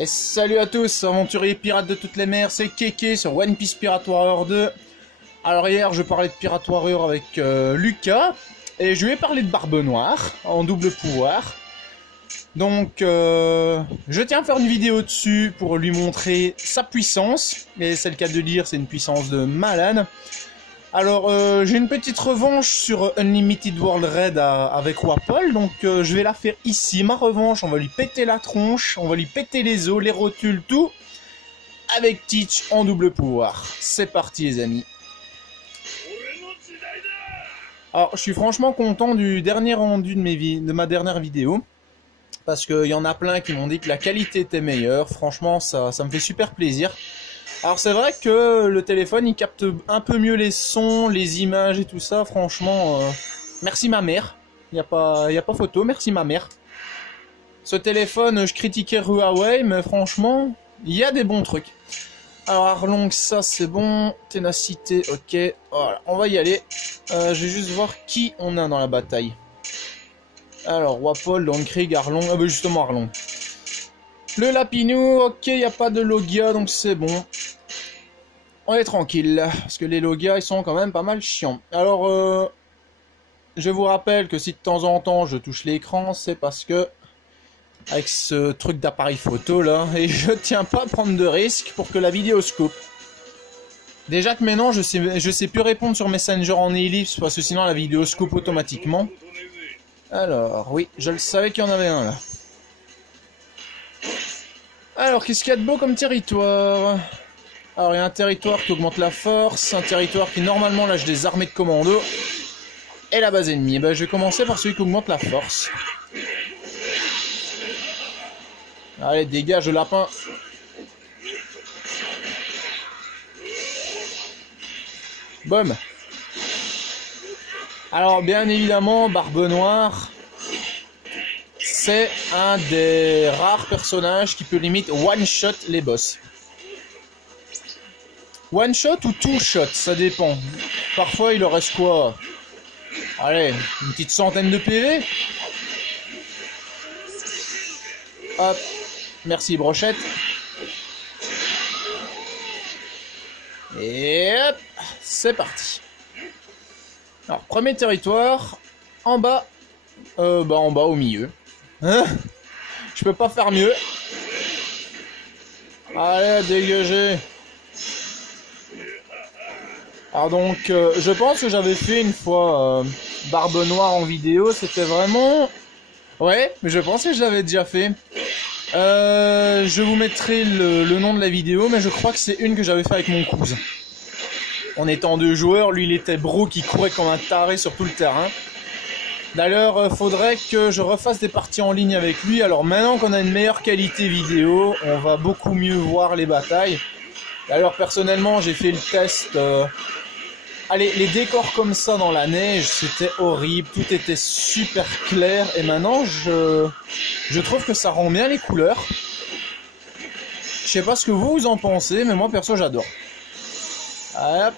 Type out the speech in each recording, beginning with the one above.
Et salut à tous, aventuriers pirates de toutes les mers, c'est Keke sur One Piece Pirate Warrior 2. Alors hier, je parlais de Pirate Warrior avec Lucas, et je lui ai parlé de Barbe Noire, en double pouvoir. Donc, je tiens à faire une vidéo dessus pour lui montrer sa puissance, et c'est le cas de le dire, c'est une puissance de malade. Alors, j'ai une petite revanche sur Unlimited World Raid avec Wapol, donc je vais la faire ici, ma revanche. On va lui péter la tronche, on va lui péter les os, les rotules, tout, avec Teach en double pouvoir. C'est parti les amis. Alors, je suis franchement content du dernier rendu de ma dernière vidéo, parce qu'il y en a plein qui m'ont dit que la qualité était meilleure. Franchement, ça me fait super plaisir. Alors c'est vrai que le téléphone il capte un peu mieux les sons, les images et tout ça, franchement, merci ma mère, y a pas photo, merci ma mère. Ce téléphone, je critiquais Huawei, mais franchement, il y a des bons trucs. Alors Arlong, ça c'est bon, ténacité, ok, voilà, on va y aller. Je vais juste voir qui on a dans la bataille. Alors, Wapol, Dankrig, Arlong, ah bah justement Arlong. Le Lapinou, ok, il n'y a pas de Logia, donc c'est bon. On est tranquille, parce que les Logia, ils sont quand même pas mal chiants. Alors, je vous rappelle que si de temps en temps je touche l'écran, c'est parce que, avec ce truc d'appareil photo là, et je tiens pas à prendre de risques pour que la vidéo se coupe. Déjà que maintenant, je sais plus répondre sur Messenger en ellipse, parce que sinon la vidéo se coupe automatiquement. Alors, oui, je le savais qu'il y en avait un là. Alors, qu'est-ce qu'il y a de beau comme territoire? Alors, il y a un territoire qui augmente la force, un territoire qui normalement lâche des armées de commando, et la base ennemie. Et ben, je vais commencer par celui qui augmente la force. Allez, dégage le lapin. Boum. Alors, bien évidemment, Barbe Noire, c'est un des rares personnages qui peut limite one-shot les boss. One-shot ou two-shot, ça dépend. Parfois, il leur reste quoi? Allez, une petite centaine de PV. Hop, merci brochette. Et hop, c'est parti. Alors, premier territoire, en bas, en bas au milieu. Hein? Je peux pas faire mieux. Allez, dégagez. Alors donc, je pense que j'avais fait une fois Barbe Noire en vidéo, c'était vraiment... Ouais, mais je pense que je l'avais déjà fait. Je vous mettrai le nom de la vidéo, mais je crois que c'est une que j'avais fait avec mon cousin. On était en 2 joueurs, lui il était bro qui courait comme un taré sur tout le terrain. D'ailleurs, faudrait que je refasse des parties en ligne avec lui. Alors maintenant qu'on a une meilleure qualité vidéo, on va beaucoup mieux voir les batailles. D'ailleurs, personnellement, j'ai fait le test. Allez, les décors comme ça dans la neige, c'était horrible. Tout était super clair. Et maintenant, je trouve que ça rend bien les couleurs. Je sais pas ce que vous en pensez, mais moi, perso, j'adore. Hop.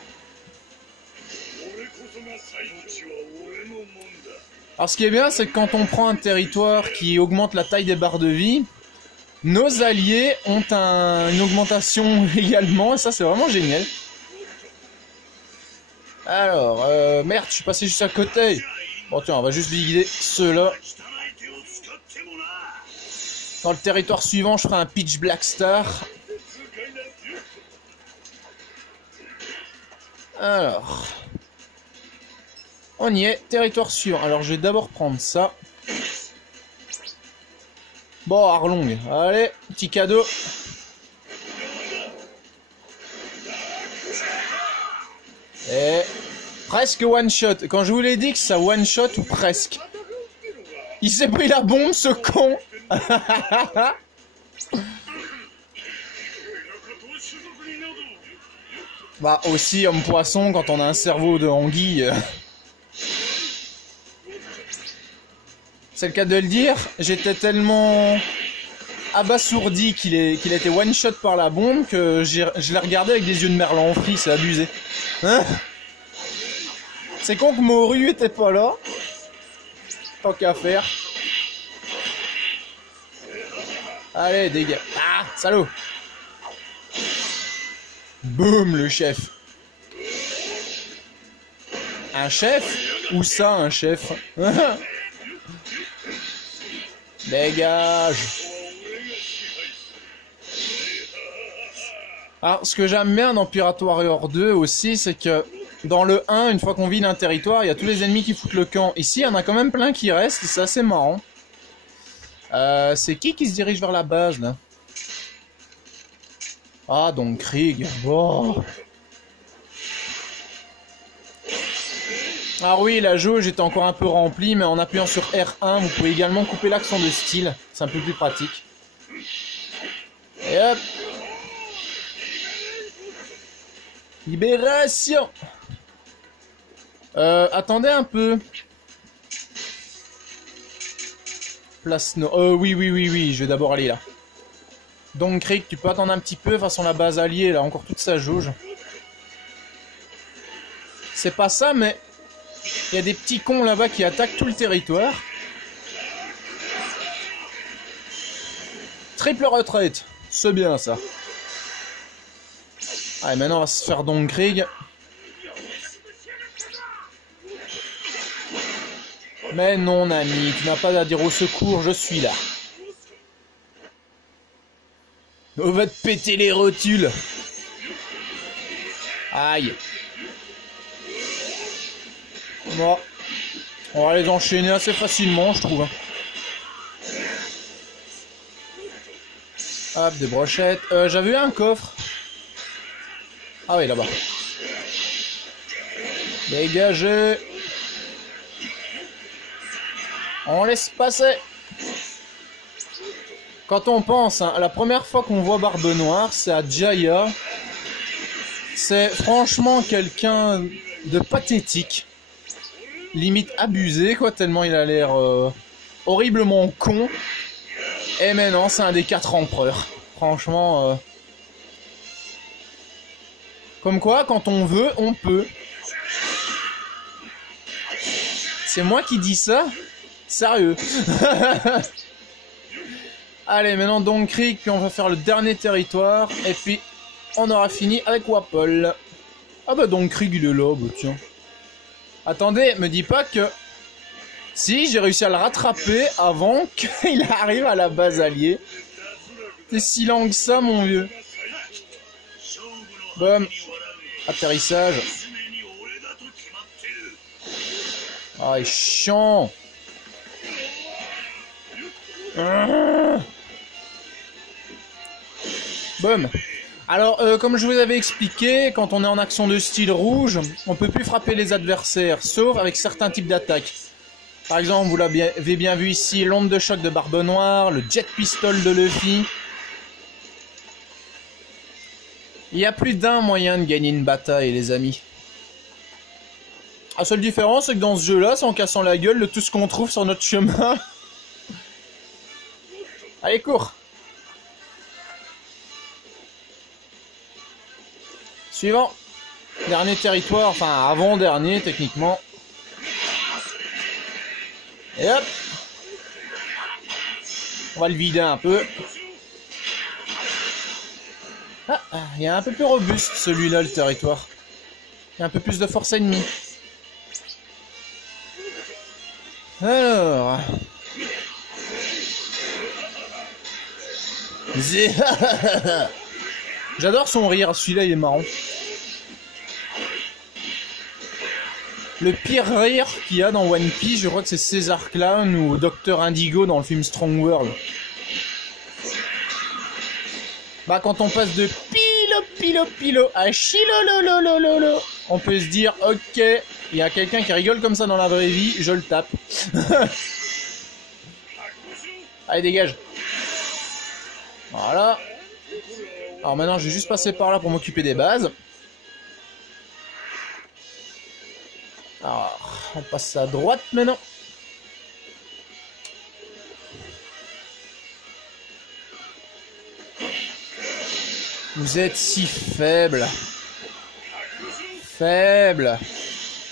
Alors ce qui est bien, c'est que quand on prend un territoire qui augmente la taille des barres de vie, nos alliés ont une augmentation également, et ça c'est vraiment génial. Alors, merde, je suis passé juste à côté. Bon tiens, on va juste liquider ceux-là. Dans le territoire suivant, je ferai un Pitch Black Star. Alors... On y est, territoire suivant. Alors je vais d'abord prendre ça. Bon, Arlong, allez, petit cadeau. Et presque one shot. Quand je vous l'ai dit que ça one shot ou presque. Il s'est pris la bombe ce con. Bah aussi homme poisson quand on a un cerveau de anguille. C'est le cas de le dire, j'étais tellement abasourdi qu'il a été one shot par la bombe que je l'ai regardé avec des yeux de merlan frit, c'est abusé. Hein? C'est con que Moru était pas là. Tant qu'à faire. Allez, dégage. Ah, salaud. Boum, le chef. Un chef? Où ça, un chef? Dégage. Alors, ce que j'aime bien dans Pirate Warrior 2 aussi, c'est que dans le 1, une fois qu'on vide un territoire, il y a tous les ennemis qui foutent le camp. Ici, il y en a quand même plein qui restent, c'est assez marrant. C'est qui se dirige vers la base, là? Ah, donc Krieg. Oh. Alors oui, la jauge est encore un peu remplie, mais en appuyant sur R1, vous pouvez également couper l'accent de style. C'est un peu plus pratique. Et hop. Libération. Attendez un peu. Place no... oui, je vais d'abord aller là. Donc Krieg, tu peux attendre un petit peu, façon la base alliée, là, encore toute sa jauge. C'est pas ça, mais... il y a des petits cons là-bas qui attaquent tout le territoire. Triple retraite. C'est bien ça. Allez, maintenant on va se faire donc Krieg. Mais non, ami, tu n'as pas à dire au secours, je suis là. On va te péter les rotules. Aïe. Bon. On va les enchaîner assez facilement, je trouve. Hop, des brochettes. J'avais eu un coffre. Ah oui, là-bas. Dégagez. On laisse passer. Quand on pense, hein, la première fois qu'on voit Barbe Noire, c'est à Jaya. C'est franchement quelqu'un de pathétique. Limite abusé, quoi, tellement il a l'air horriblement con. Et maintenant, c'est un des 4 empereurs. Franchement... comme quoi, quand on veut, on peut. C'est moi qui dis ça? Sérieux. Allez, maintenant donc Krieg, puis on va faire le dernier territoire. Et puis, on aura fini avec Wapol. Ah bah donc Krieg, il est là, bah tiens. Attendez, me dis pas que... si, j'ai réussi à le rattraper avant qu'il arrive à la base alliée. T'es si lent que ça, mon vieux. Boum. Atterrissage. Ah, il est chiant. Boum. Alors, comme je vous avais expliqué, quand on est en action de style rouge, on peut plus frapper les adversaires, sauf avec certains types d'attaques. Par exemple, vous l'avez bien vu ici, l'onde de choc de Barbe Noire, le jet pistol de Luffy. Il y a plus d'un moyen de gagner une bataille, les amis. La seule différence, c'est que dans ce jeu-là, c'est en cassant la gueule de tout ce qu'on trouve sur notre chemin. Allez, cours. Suivant. Dernier territoire, enfin avant-dernier techniquement. Et hop. On va le vider un peu. Ah, il est un peu plus robuste celui-là, le territoire. Il y a un peu plus de force ennemie. Alors... j'adore son rire, celui-là il est marrant. Le pire rire qu'il y a dans One Piece, je crois que c'est César Clown ou Dr Indigo dans le film Strong World. Bah quand on passe de pilo à chilololololo, on peut se dire ok, il y a quelqu'un qui rigole comme ça dans la vraie vie, je le tape. Allez, dégage. Voilà. Alors maintenant, je vais juste passer par là pour m'occuper des bases. Alors, on passe à droite maintenant. Vous êtes si faibles. Faibles.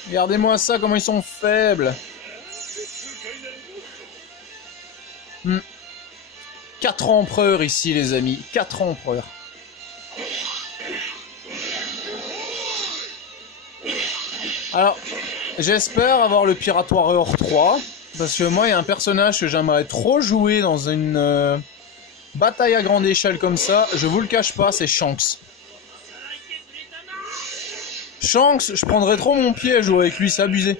Regardez-moi ça, comment ils sont faibles. 4 4 empereurs ici, les amis. 4 empereurs. Alors, j'espère avoir le Pirate Warrior 3. Parce que moi, il y a un personnage que j'aimerais trop jouer dans une bataille à grande échelle comme ça. Je vous le cache pas, c'est Shanks. Shanks, je prendrais trop mon pied à jouer avec lui, c'est abusé.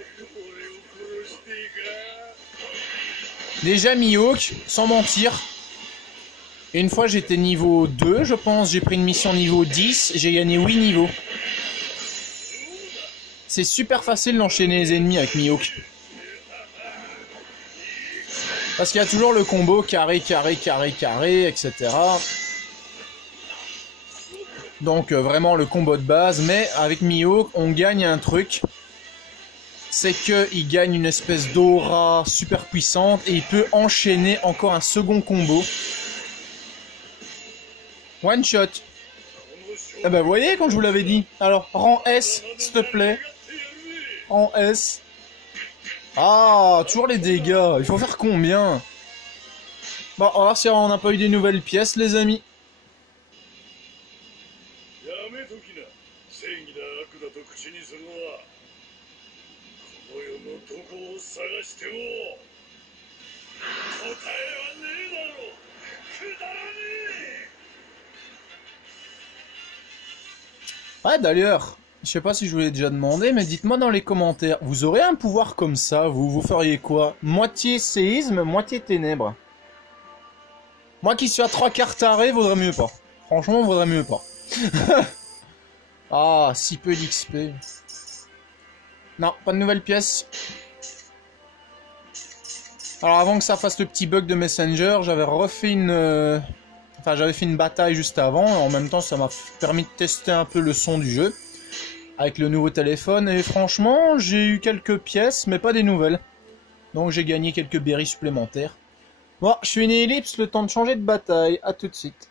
Déjà Mihawk, sans mentir. Et une fois j'étais niveau 2, je pense, j'ai pris une mission niveau 10, j'ai gagné 8 niveaux. C'est super facile d'enchaîner les ennemis avec Mihawk. Parce qu'il y a toujours le combo carré, carré, carré, carré, etc. Donc vraiment le combo de base, mais avec Mihawk, on gagne un truc. C'est qu'il gagne une espèce d'aura super puissante et il peut enchaîner encore un second combo. One shot. Eh ben vous voyez quand je vous l'avais dit. Alors, rang S, s'il te plaît. Rang S. Ah, toujours les dégâts. Il faut faire combien? Bon, on va voir si on n'a pas eu des nouvelles pièces, les amis. Ouais, d'ailleurs, je sais pas si je vous l'ai déjà demandé, mais dites-moi dans les commentaires, vous aurez un pouvoir comme ça, vous feriez quoi? Moitié séisme, moitié ténèbres. Moi qui suis à 3 quarts taré, vaudrait mieux pas. Franchement, vaudrait mieux pas. Ah, si peu d'XP. Non, pas de nouvelles pièces. Alors avant que ça fasse le petit bug de Messenger, j'avais refait une... Enfin, j'avais fait une bataille juste avant, et en même temps ça m'a permis de tester un peu le son du jeu. Avec le nouveau téléphone, et franchement, j'ai eu quelques pièces, mais pas des nouvelles. Donc j'ai gagné quelques berries supplémentaires. Bon, je fais une ellipse, le temps de changer de bataille. À tout de suite.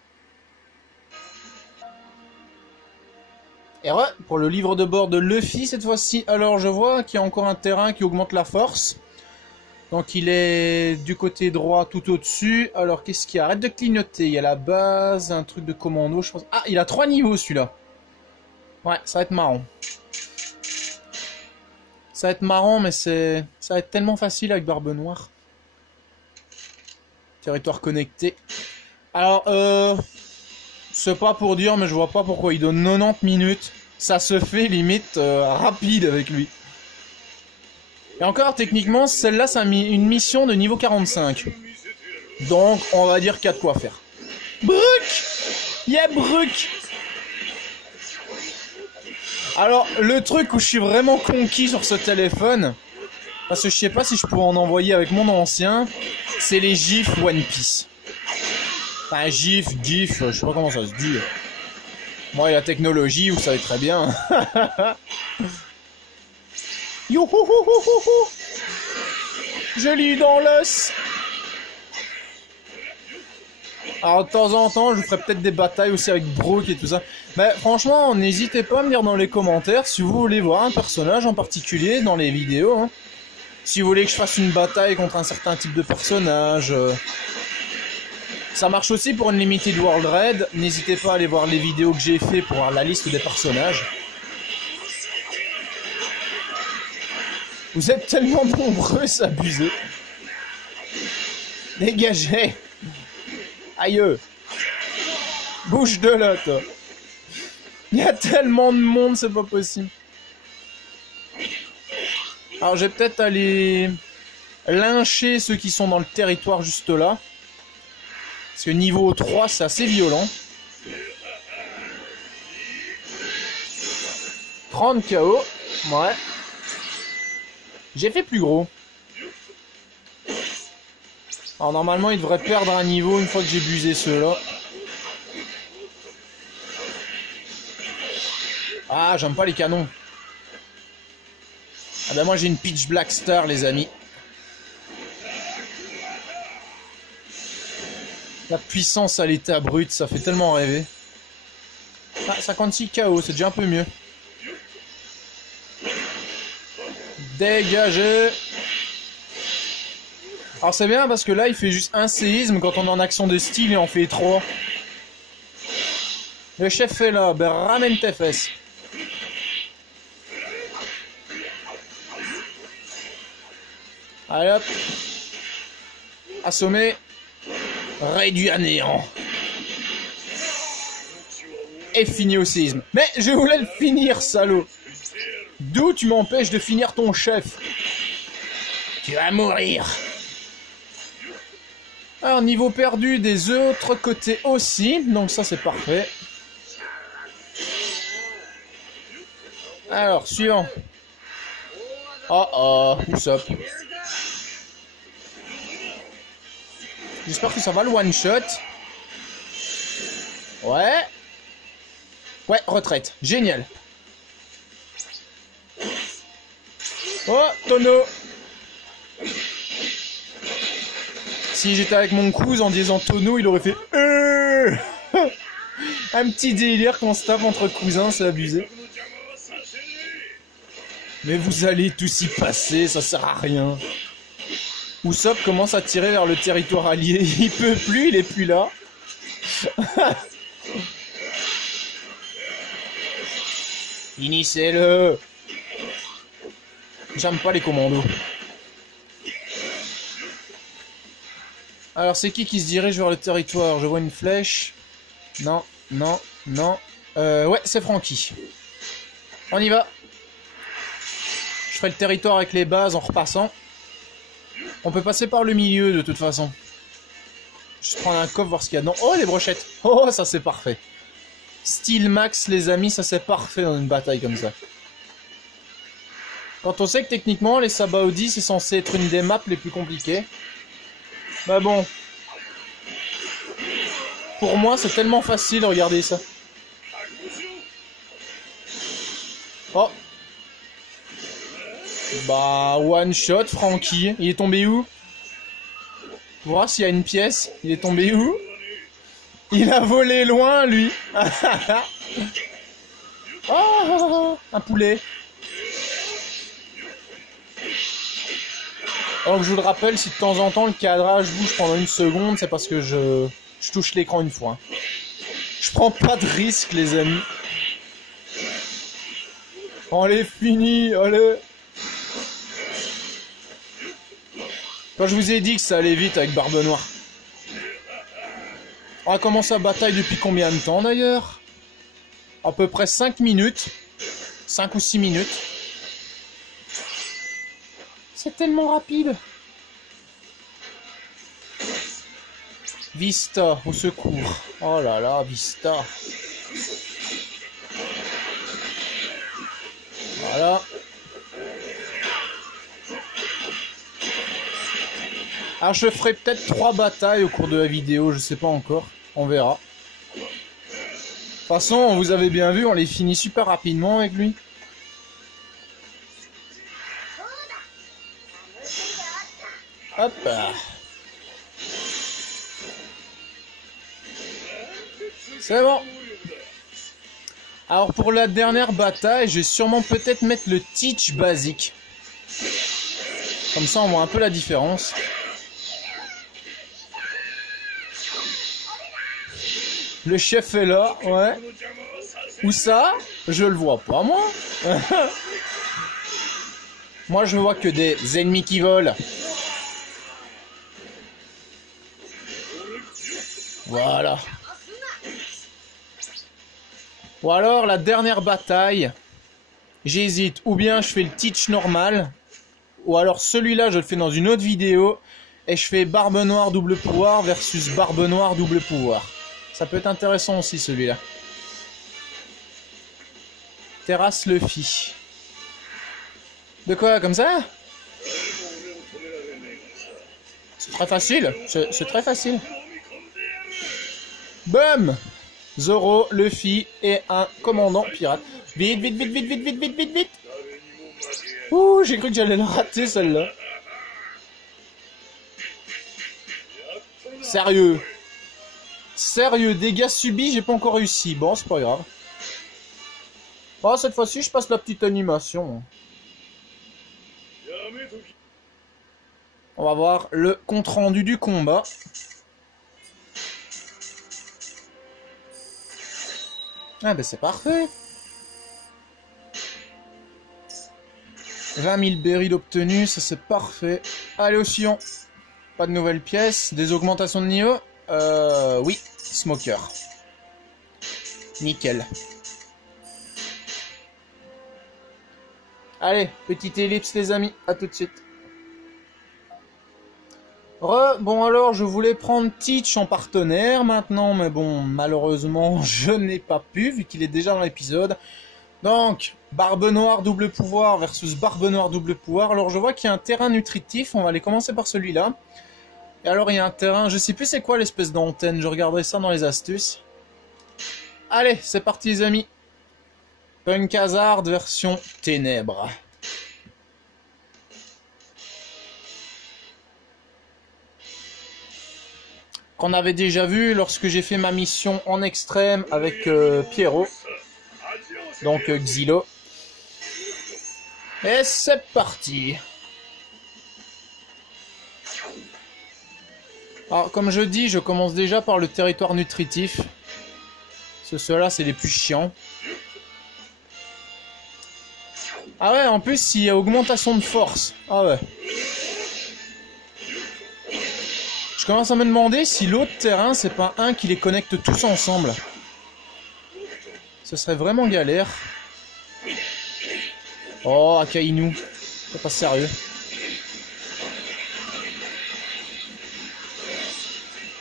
Et ouais, pour le livre de bord de Luffy cette fois-ci. Alors je vois qu'il y a encore un terrain qui augmente la force. Donc il est du côté droit tout au-dessus. Alors qu'est-ce qu'il y a? Arrête de clignoter. Il y a la base, un truc de commando, je pense. Ah, il a 3 niveaux celui-là. Ouais, ça va être marrant. Ça va être marrant, mais ça va être tellement facile avec Barbe Noire. Territoire connecté. Alors, c'est pas pour dire, mais je vois pas pourquoi il donne 90 minutes. Ça se fait limite rapide avec lui. Et encore, techniquement, celle-là, c'est une mission de niveau 45. Donc, on va dire qu'il y a de quoi faire. Brook! Yeah, Brook! Alors, le truc où je suis vraiment conquis sur ce téléphone, parce que je sais pas si je pourrais en envoyer avec mon ancien, c'est les gifs One Piece. Enfin, gif, je sais pas comment ça se dit. Moi et la technologie, vous savez très bien. Youhouhouhouhou! Je l'ai eu dans l'os. Alors de temps en temps, je ferai peut-être des batailles aussi avec Brook et tout ça. Mais franchement, n'hésitez pas à me dire dans les commentaires si vous voulez voir un personnage en particulier dans les vidéos. Hein. Si vous voulez que je fasse une bataille contre un certain type de personnage. Ça marche aussi pour une Limited World Raid. N'hésitez pas à aller voir les vidéos que j'ai fait pour voir la liste des personnages. Vous êtes tellement nombreux, c'est abusé. Dégagez. Aïe. Bouge de là, toi. Il y a tellement de monde, c'est pas possible. Alors, je vais peut-être aller lyncher ceux qui sont dans le territoire juste là. Parce que niveau 3, c'est assez violent. 30 KO. Ouais. J'ai fait plus gros. Alors normalement, il devrait perdre un niveau une fois que j'ai busé ceux-là. Ah, j'aime pas les canons. Ah ben moi j'ai une Pitch Black Star, les amis. La puissance à l'état brut, ça fait tellement rêver. Ah, 56 KO, c'est déjà un peu mieux. Dégagez. Alors c'est bien parce que là il fait juste un séisme, quand on est en action de style il en fait 3. Le chef est là, ben ramène tes fesses. Allez hop. Assommé. Réduit à néant. Et fini au séisme. Mais je voulais le finir, salaud. D'où tu m'empêches de finir ton chef? Tu vas mourir. Alors, niveau perdu des autres côtés aussi. Donc ça, c'est parfait. Alors, suivant. Oh oh, Usopp. J'espère que ça va le one shot. Ouais. Ouais, retraite. Génial. Oh, tonneau. Si j'étais avec mon cousin en disant tonneau, il aurait fait un petit délire qu'on se tape entre cousins, c'est abusé. Mais vous allez tous y passer, ça sert à rien. Usopp commence à tirer vers le territoire allié. Il peut plus, il est plus là. Finissez-le. J'aime pas les commandos. Alors c'est qui se dirige vers le territoire? Je vois une flèche. Non, non, non. Ouais, c'est Franky. On y va. Je ferai le territoire avec les bases en repassant. On peut passer par le milieu de toute façon. Juste prendre un coffre, voir ce qu'il y a dedans. Oh, les brochettes. Oh, ça c'est parfait. Style max, les amis, ça c'est parfait dans une bataille comme ça. Quand on sait que techniquement, les Sabaody, c'est censé être une des maps les plus compliquées. Bah bon. Pour moi, c'est tellement facile, regardez ça. Oh. Bah, one shot, Franky. Il est tombé où? Pour voir s'il y a une pièce. Il est tombé où? Il a volé loin, lui. Oh, un poulet. Alors que je vous le rappelle, si de temps en temps le cadrage bouge pendant une seconde, c'est parce que je touche l'écran une fois. Je prends pas de risque, les amis. Allez, fini, allez. Quand je vous ai dit que ça allait vite avec Barbe Noire. On a commencé la bataille depuis combien de temps d'ailleurs? À peu près 5 minutes. 5 ou 6 minutes. C'est tellement rapide. Vista, au secours. Oh là là, Vista. Voilà. Alors je ferai peut-être 3 batailles au cours de la vidéo, je sais pas encore. On verra. De toute façon, vous avez bien vu, on les finit super rapidement avec lui. Hop. C'est bon. Alors pour la dernière bataille, je vais sûrement peut-être mettre le Teach basique. Comme ça on voit un peu la différence. Le chef est là, ouais. Où ça? Je le vois pas moi. Moi je vois que des ennemis qui volent. Voilà. Ou alors la dernière bataille, j'hésite, ou bien je fais le Teach normal, ou alors celui-là je le fais dans une autre vidéo, et je fais Barbe Noire double pouvoir versus Barbe Noire double pouvoir. Ça peut être intéressant aussi celui-là. Terrasse Luffy. De quoi, comme ça? C'est très facile, c'est très facile. Bum! Zoro, Luffy et un commandant pirate. Vite, vite, vite, vite, vite, vite, vite, vite, vite. Ouh, j'ai cru que j'allais la rater celle-là. Sérieux. Sérieux, dégâts subis, j'ai pas encore réussi. Bon, c'est pas grave. Bon, cette fois-ci, je passe la petite animation. On va voir le compte-rendu du combat. Ah ben c'est parfait. 20 000 berries d'obtenus, ça c'est parfait. Allez au suivant. Pas de nouvelles pièces. Des augmentations de niveau. Oui, smoker. Nickel. Allez, petite ellipse les amis, à tout de suite. Bon alors, je voulais prendre Teach en partenaire maintenant, mais bon, malheureusement, je n'ai pas pu, vu qu'il est déjà dans l'épisode. Donc, Barbe Noire double pouvoir versus Barbe Noire double pouvoir. Alors, je vois qu'il y a un terrain nutritif, on va aller commencer par celui-là. Et alors, il y a un terrain, je sais plus c'est quoi l'espèce d'antenne, je regarderai ça dans les astuces. Allez, c'est parti les amis. Punk Hazard version Ténèbres. Qu'on avait déjà vu lorsque j'ai fait ma mission en extrême avec Pierrot. Donc Xylo. Et c'est parti. Alors comme je dis, je commence déjà par le territoire nutritif. Ceux-là, c'est les plus chiants. Ah ouais, en plus, il y a augmentation de force. Ah ouais. Je commence à me demander si l'autre terrain, c'est pas un qui les connecte tous ensemble. Ce serait vraiment galère. Oh, Akainu. C'est pas sérieux.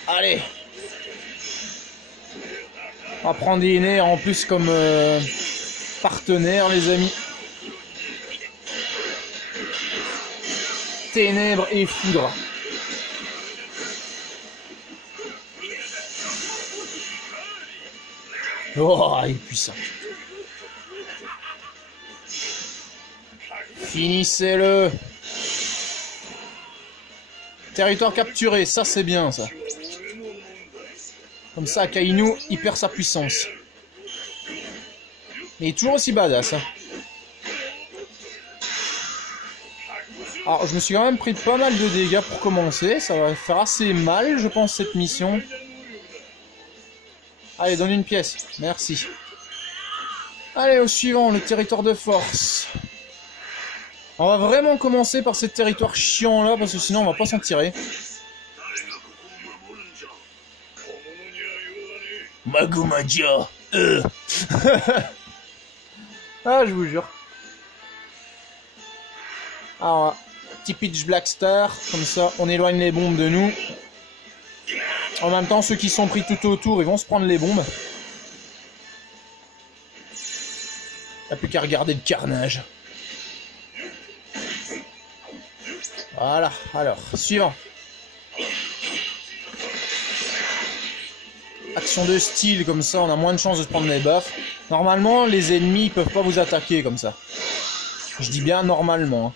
Allez. On va prendre des nerfs en plus comme partenaire, les amis. Ténèbres et foudre. Oh, il est puissant. Finissez-le. Territoire capturé, ça c'est bien ça. Comme ça, Akainu, il perd sa puissance. Mais il est toujours aussi badass. Hein. Alors, je me suis quand même pris pas mal de dégâts pour commencer. Ça va faire assez mal, je pense, cette mission. Allez, donne une pièce. Merci. Allez, au suivant, le territoire de force. On va vraiment commencer par ce territoire chiant là, parce que sinon on va pas s'en tirer. Magumadia. Ah, je vous jure. Alors, petit pitch Black Star, comme ça on éloigne les bombes de nous. En même temps, ceux qui sont pris tout autour, ils vont se prendre les bombes. Il n'y a plus qu'à regarder le carnage. Voilà, alors, suivant. Action de style, comme ça on a moins de chances de se prendre les buffs. Normalement, les ennemis ne peuvent pas vous attaquer comme ça. Je dis bien normalement.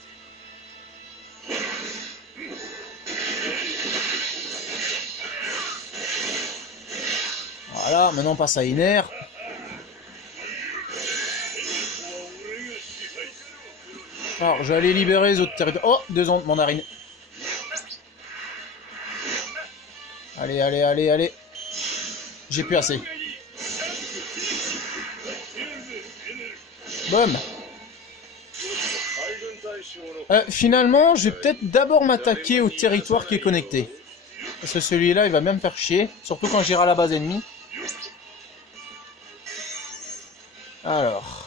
Voilà, maintenant on passe à Iner. Alors, je vais aller libérer les autres territoires. Oh, 2 ondes, mandarine. Allez, allez, allez, allez. J'ai plus assez. Boum. Finalement, je vais peut-être d'abord m'attaquer au territoire qui est connecté. Parce que celui-là, il va bien me faire chier. Surtout quand j'irai à la base ennemie. Alors.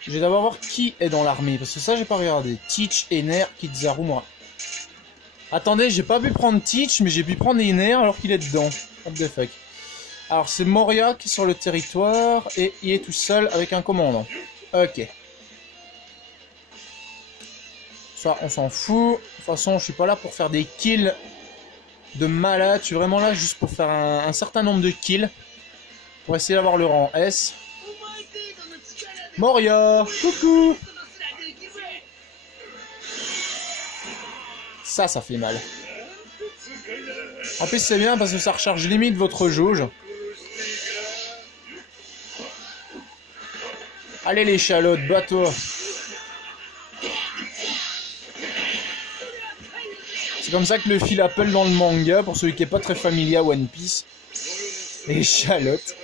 Je vais d'abord voir qui est dans l'armée. Parce que ça, j'ai pas regardé. Teach, Ener, Kizaru, moi. Attendez, j'ai pas pu prendre Teach, mais j'ai pu prendre Ener alors qu'il est dedans. What the fuck. Alors, c'est Moria qui est sur le territoire. Et il est tout seul avec un commandant. Ok. Ça, on s'en fout. De toute façon, je suis pas là pour faire des kills de malade. Je suis vraiment là juste pour faire un certain nombre de kills. Pour essayer d'avoir le rang S. Moria, coucou. Ça fait mal. En plus, c'est bien parce que ça recharge limite votre jauge. Allez l'échalote, bats-toi. comme ça que Luffy l'appelle dans le manga, pour celui qui n'est pas très familier à One Piece. Échalote.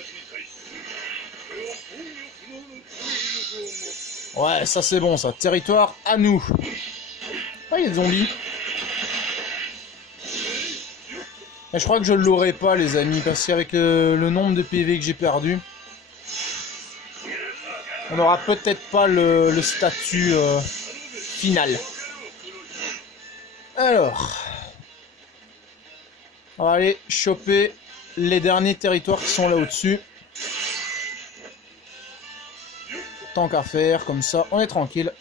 Ouais, ça c'est bon ça. Territoire à nous. Ah, il y a des zombies. Et je crois que je ne l'aurai pas, les amis, parce qu'avec le nombre de PV que j'ai perdu, on n'aura peut-être pas le statut final. Alors, on va aller choper les derniers territoires qui sont là au-dessus. Tant qu'à faire, comme ça, on est tranquille.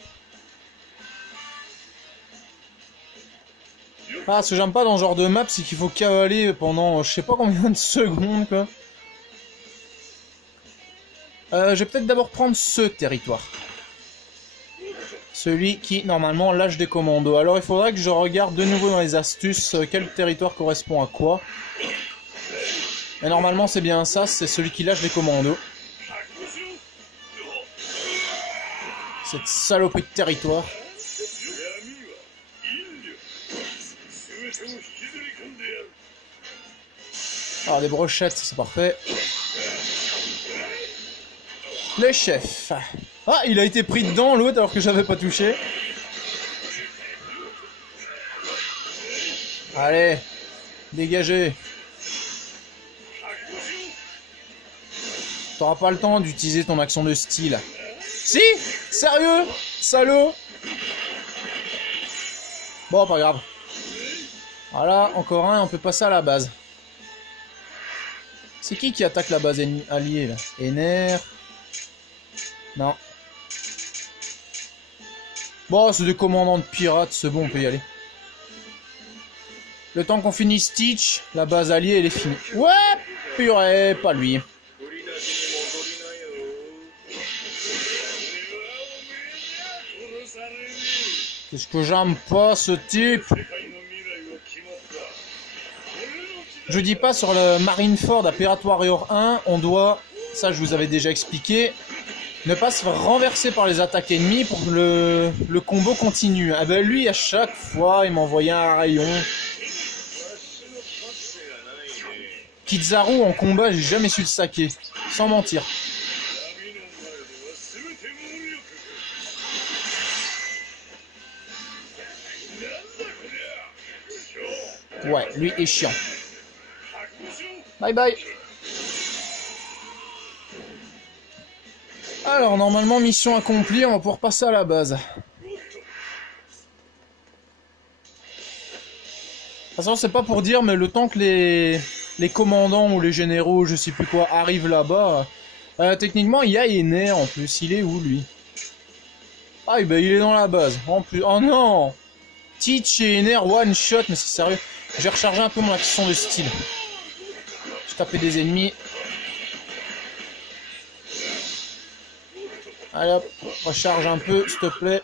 Ah, ce que j'aime pas dans ce genre de map, c'est qu'il faut cavaler pendant je sais pas combien de secondes, quoi. Je vais peut-être d'abord prendre ce territoire. Celui qui, normalement, lâche des commandos. Alors, il faudra que je regarde de nouveau dans les astuces quel territoire correspond à quoi. Et normalement, c'est bien ça, c'est celui qui lâche des commandos. Cette saloperie de territoire. Alors, des brochettes, c'est parfait. Le chef. Ah, il a été pris dedans, l'autre, alors que j'avais pas touché. Allez, dégagez. T'auras pas le temps d'utiliser ton action de style. Si? Sérieux? Salaud? Bon, pas grave. Voilà, encore un, on peut passer à la base. C'est qui attaque la base alliée, là? Ener. Non. Bon, c'est des commandants de pirates, c'est bon, on peut y aller. Le temps qu'on finisse Stitch, la base alliée, elle est finie. Ouais, purée, pas lui. Qu'est-ce que j'aime pas, ce type? Je dis pas, sur le Marineford à Pirate Warrior 1, on doit, ça je vous avais déjà expliqué, ne pas se faire renverser par les attaques ennemies pour que le combo continue. Ah ben lui, à chaque fois, il m'envoyait un rayon. Kizaru en combat, j'ai jamais su le saquer, sans mentir. Ouais, lui est chiant. Bye bye. Alors, normalement, mission accomplie, on va pouvoir passer à la base. De toute façon, c'est pas pour dire, mais le temps que les commandants ou les généraux, je sais plus quoi, arrivent là-bas, techniquement, il y a Ener en plus. Il est où, lui? Ah, ben, il est dans la base. En plus, oh non! Teach et Ener, one shot, mais c'est sérieux. Je vais recharger un peu mon action de style. Je tapais des ennemis. Allez hop, recharge un peu, s'il te plaît.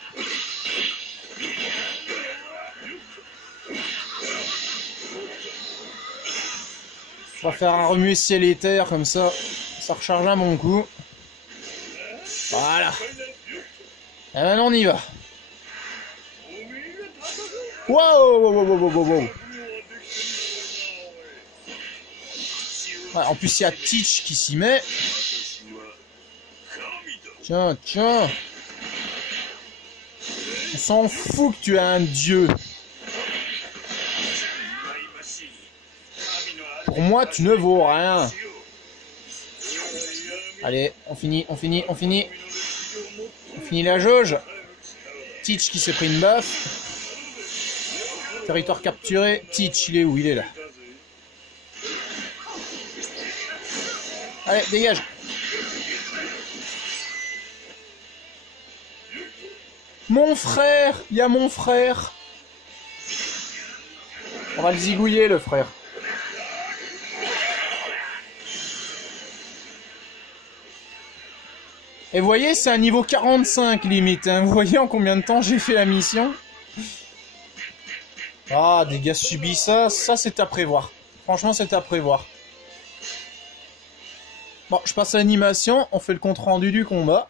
On va faire un remuer ciel et terre, comme ça, ça recharge un bon coup. Voilà. Et maintenant on y va. Wow, wow, wow, wow, wow, wow. Ouais, en plus il y a Teach qui s'y met. Tiens, tiens. On s'en fout que tu es un dieu. Pour moi, tu ne vaux rien. Allez, on finit, on finit, on finit. On finit la jauge. Teach qui s'est pris une baffe. Territoire capturé. Teach, il est où? Il est là. Allez, dégage. Mon frère, il y a mon frère. On va le zigouiller, le frère. Et vous voyez, c'est un niveau 45 limite. Hein. Vous voyez en combien de temps j'ai fait la mission? Ah, dégâts subis, ça c'est à prévoir. Franchement, c'est à prévoir. Bon, je passe à l'animation, on fait le compte rendu du combat.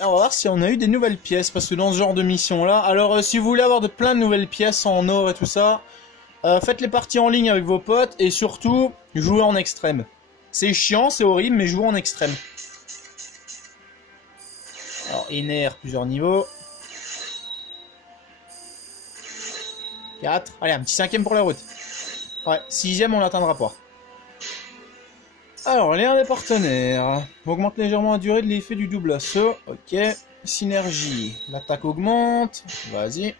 Alors, on va voir si on a eu des nouvelles pièces, parce que dans ce genre de mission-là... Alors, si vous voulez avoir plein de nouvelles pièces en or et tout ça, faites les parties en ligne avec vos potes, et surtout, jouez en extrême. C'est chiant, c'est horrible, mais jouez en extrême. Alors, Ener, plusieurs niveaux. 4. Allez, un petit 5ème pour la route. Ouais, 6ème, on l'atteindra pas. Alors, lien des partenaires. Augmente légèrement la durée de l'effet du double assaut. Ok. Synergie. L'attaque augmente. Vas-y.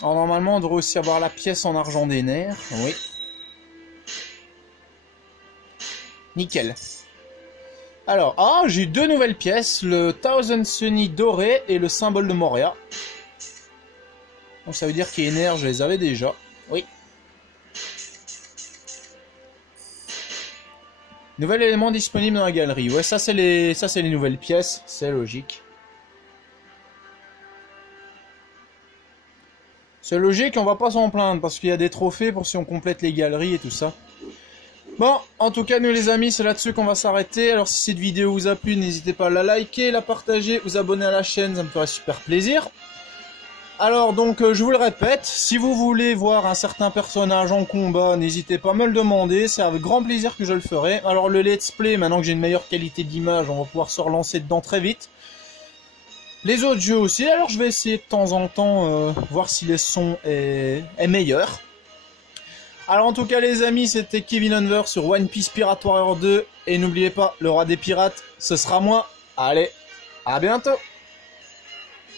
Alors, normalement, on devrait aussi avoir la pièce en argent des nerfs. Oui. Nickel. Alors, j'ai 2 nouvelles pièces. Le Thousand Sunny doré et le symbole de Moria. Donc, ça veut dire qu'Ener, je les avais déjà. Oui. Nouvel élément disponible dans la galerie. Ouais, ça c'est les nouvelles pièces, c'est logique. C'est logique, on va pas s'en plaindre parce qu'il y a des trophées pour si on complète les galeries et tout ça. Bon, en tout cas nous les amis, c'est là-dessus qu'on va s'arrêter. Alors si cette vidéo vous a plu, n'hésitez pas à la liker, la partager, vous abonner à la chaîne, ça me ferait super plaisir. Alors donc je vous le répète, si vous voulez voir un certain personnage en combat, n'hésitez pas à me le demander, c'est avec grand plaisir que je le ferai. Alors le let's play, maintenant que j'ai une meilleure qualité d'image, on va pouvoir se relancer dedans très vite. Les autres jeux aussi, alors je vais essayer de temps en temps voir si le son est meilleur. Alors en tout cas les amis, c'était Kevin Unver sur One Piece Pirate Warrior 2, et n'oubliez pas, le roi des pirates, ce sera moi. Allez, à bientôt.